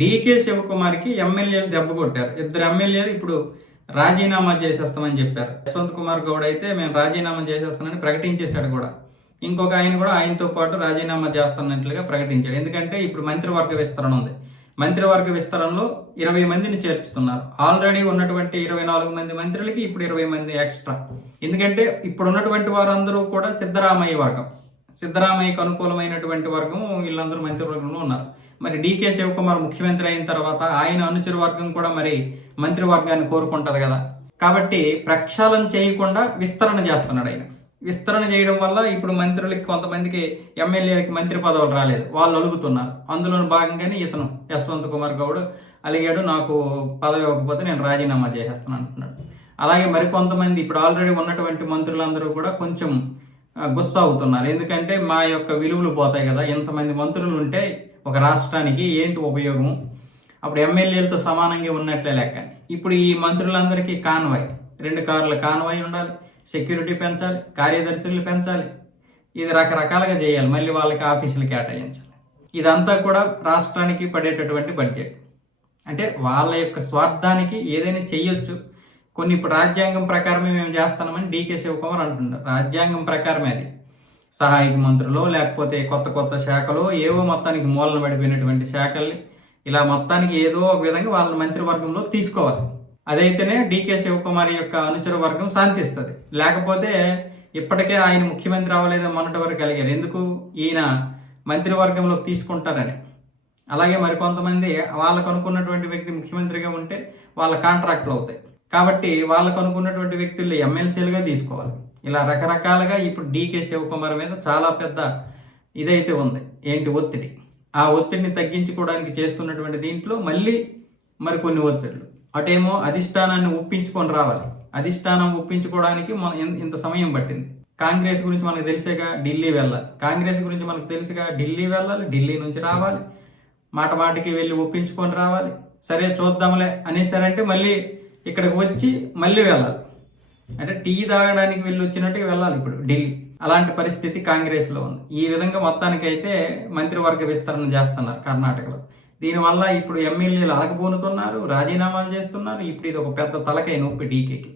DK శివకుమార్కి ఎమ్మెల్యేలు దెబ్బ కొట్టారు. ఇద్దరు ఎమ్మెల్యేలు ఇప్పుడు రాజీనామా చేసేస్తామని చెప్పారు. యశ్వంత్ కుమార్ గౌడ్ అయితే మేము రాజీనామా చేసేస్తానని ప్రకటించేశాడు కూడా. ఇంకొక ఆయన కూడా ఆయనతో పాటు రాజీనామా చేస్తున్నట్లుగా ప్రకటించాడు. ఎందుకంటే ఇప్పుడు మంత్రివర్గ విస్తరణ ఉంది. మంత్రివర్గ విస్తరణలో 20 మందిని చేర్చుతున్నారు. ఆల్రెడీ ఉన్నటువంటి 24 మంది మంత్రులకి ఇప్పుడు 20 మంది ఎక్స్ట్రా. ఎందుకంటే ఇప్పుడు ఉన్నటువంటి వారందరూ కూడా సిద్ధరామయ్య వర్గం, సిద్ధరామయ్యకు అనుకూలమైనటువంటి వర్గం, వీళ్ళందరూ మంత్రివర్గంలో ఉన్నారు. మరి డీకే శివకుమార్ ముఖ్యమంత్రి అయిన తర్వాత ఆయన అనుచర వర్గం కూడా మరి మంత్రివర్గాన్ని కోరుకుంటారు కదా. కాబట్టి ప్రక్షాళన చేయకుండా విస్తరణ చేస్తున్నాడు ఆయన. విస్తరణ చేయడం వల్ల ఇప్పుడు మంత్రులకి, కొంతమందికి ఎమ్మెల్యేలకి మంత్రి పదవులు రాలేదు, వాళ్ళు అలుగుతున్నారు. అందులో భాగంగానే ఇతను యశ్వంత్ కుమార్ గౌడ్ అలిగాడు, నాకు పదవి ఇవ్వకపోతే నేను రాజీనామా చేసేస్తాను అంటున్నాడు. అలాగే మరికొంతమంది ఇప్పుడు ఆల్రెడీ ఉన్నటువంటి మంత్రులందరూ కూడా కొంచెం గుస్సా అవుతున్నారు. ఎందుకంటే మా యొక్క విలువలు పోతాయి కదా, ఎంతమంది మంత్రులు ఉంటే ఒక రాష్ట్రానికి ఏంటి ఉపయోగము, అప్పుడు ఎమ్మెల్యేలతో సమానంగా ఉన్నట్లే లెక్క. ఇప్పుడు ఈ మంత్రులందరికీ కాన్వాయ్, 2 కార్ల కాన్వాయ్ ఉండాలి, సెక్యూరిటీ పెంచాలి, కార్యదర్శులు పెంచాలి, ఇది రకరకాలుగా చేయాలి, మళ్ళీ వాళ్ళకి ఆఫీసులు కేటాయించాలి. ఇదంతా కూడా రాష్ట్రానికి పడేటటువంటి బడ్జెట్. అంటే వాళ్ళ యొక్క స్వార్థానికి ఏదైనా చెయ్యొచ్చు. కొన్ని ఇప్పుడు రాజ్యాంగం ప్రకారమే మేము చేస్తామని డీకే శివకుమార్ అంటున్నారు. రాజ్యాంగం ప్రకారమే అది. సహాయక మంత్రులు లేకపోతే కొత్త కొత్త శాఖలు ఏవో మొత్తానికి మూలన పడిపోయినటువంటి శాఖల్ని ఇలా మొత్తానికి ఏదో ఒక విధంగా వాళ్ళ మంత్రివర్గంలో తీసుకోవాలి. అదైతేనే డీకే శివకుమార్ యొక్క అనుచర వర్గం శాంతిస్తుంది. లేకపోతే ఇప్పటికే ఆయన ముఖ్యమంత్రి అవ్వలేదు, మొన్నటి వరకు కలిగారు. ఎందుకు? ఈయన మంత్రివర్గంలోకి తీసుకుంటారని. అలాగే మరికొంతమంది వాళ్ళకు అనుకున్నటువంటి వ్యక్తి ముఖ్యమంత్రిగా ఉంటే వాళ్ళ కాంట్రాక్ట్లు అవుతాయి. కాబట్టి వాళ్ళకు అనుకున్నటువంటి వ్యక్తులు ఎమ్మెల్సీలుగా తీసుకోవాలి. ఇలా రకరకాలుగా ఇప్పుడు డీకే శివకుమార్ మీద చాలా పెద్ద ఇదైతే ఉంది. ఏంటి? ఒత్తిడి. ఆ ఒత్తిడిని తగ్గించుకోవడానికి చేస్తున్నటువంటి దీంట్లో మళ్ళీ మరికొన్ని ఒత్తిడులు. అటేమో అధిష్టానాన్ని ఒప్పించుకొని రావాలి. అధిష్టానం ఒప్పించుకోవడానికి ఇంత సమయం పట్టింది. కాంగ్రెస్ గురించి మనకు తెలిసేగా, ఢిల్లీ వెళ్ళాలి. కాంగ్రెస్ గురించి మనకు తెలుసుగా, ఢిల్లీ వెళ్ళాలి, ఢిల్లీ నుంచి రావాలి, మాట మాటికి వెళ్ళి ఒప్పించుకొని రావాలి. సరే చూద్దాంలే అనేసారంటే మళ్ళీ ఇక్కడికి వచ్చి మళ్ళీ వెళ్ళాలి. అంటే టీ తాగడానికి వెళ్ళి వచ్చినట్టుగా వెళ్ళాలి ఇప్పుడు ఢిల్లీ. అలాంటి పరిస్థితి కాంగ్రెస్లో ఉంది. ఈ విధంగా మొత్తానికైతే మంత్రివర్గ విస్తరణ చేస్తున్నారు కర్ణాటకలో. దీనివల్ల ఇప్పుడు ఎమ్మెల్యేలు అలకపోనుతున్నారు, రాజీనామాలు చేస్తున్నారు. ఇప్పుడు ఇది ఒక పెద్ద తలకాయ నొప్పి డీకేకి.